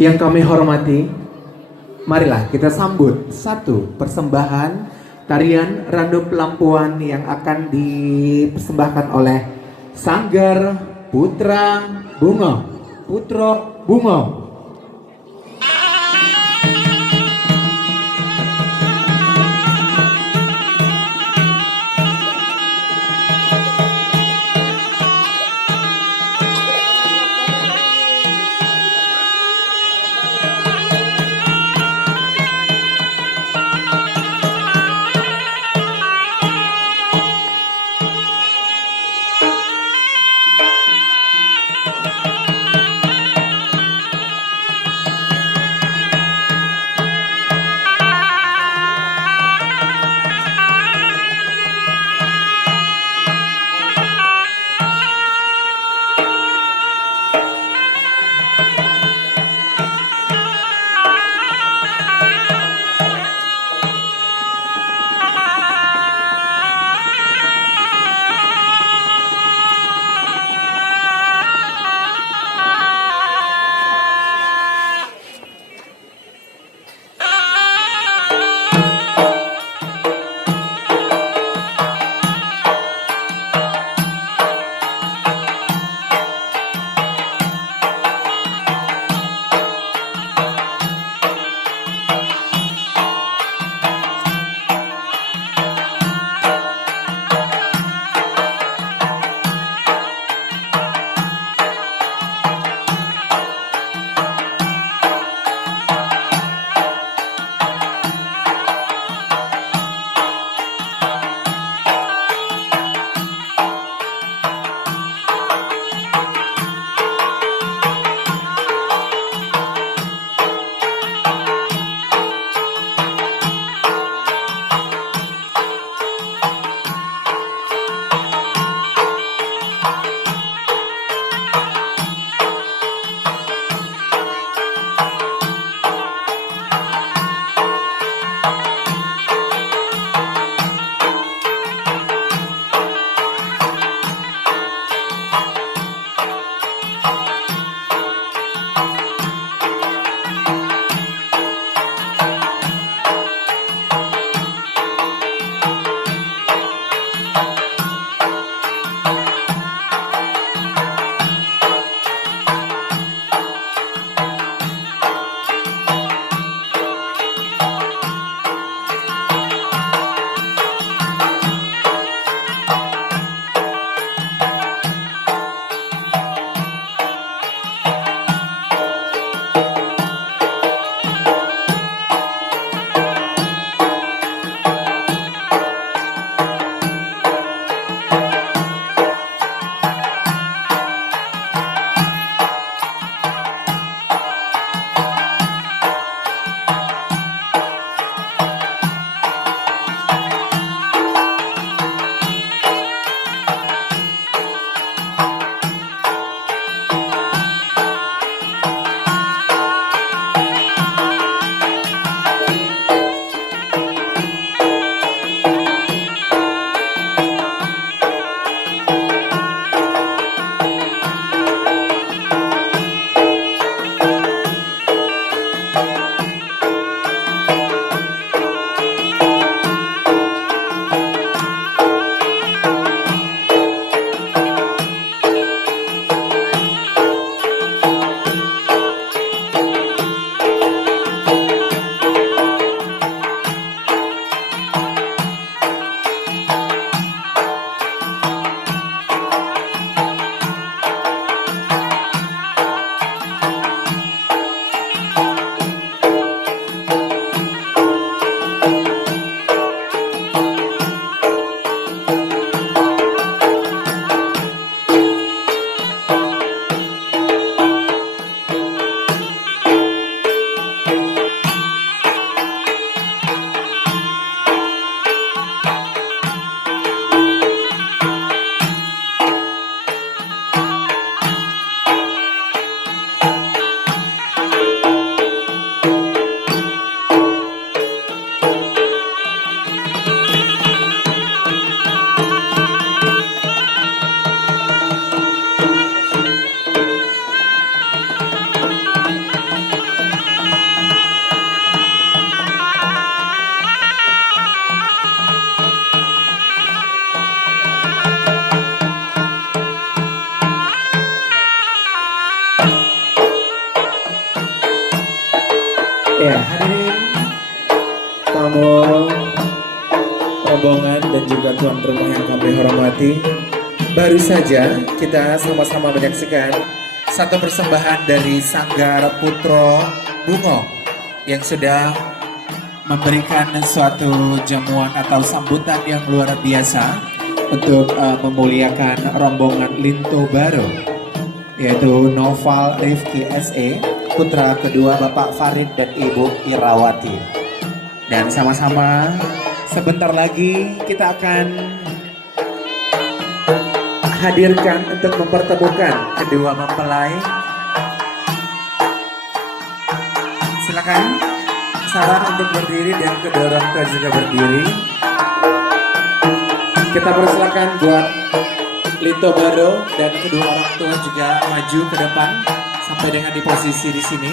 Yang kami hormati, marilah kita sambut satu persembahan tarian Randu Pelampuan yang akan dipersembahkan oleh Sanggar Putra Bungo. Putra Bungo. rombongan dan juga tuan rumah yang kami hormati, baru saja kita sama-sama menyaksikan satu persembahan dari Sanggar Putro Bungo yang sudah memberikan suatu jamuan atau sambutan yang luar biasa untuk memuliakan rombongan Linto Baro, yaitu Noval Rifki SE, putra kedua Bapak Farid dan Ibu Irawati. Dan sama-sama sebentar lagi kita akan hadirkan untuk mempertemukan kedua mempelai. Silakan saran untuk berdiri dan kedua orang tua juga berdiri. Kita persilakan buat Linto Baro dan kedua orang tua juga maju ke depan sampai dengan di posisi di sini.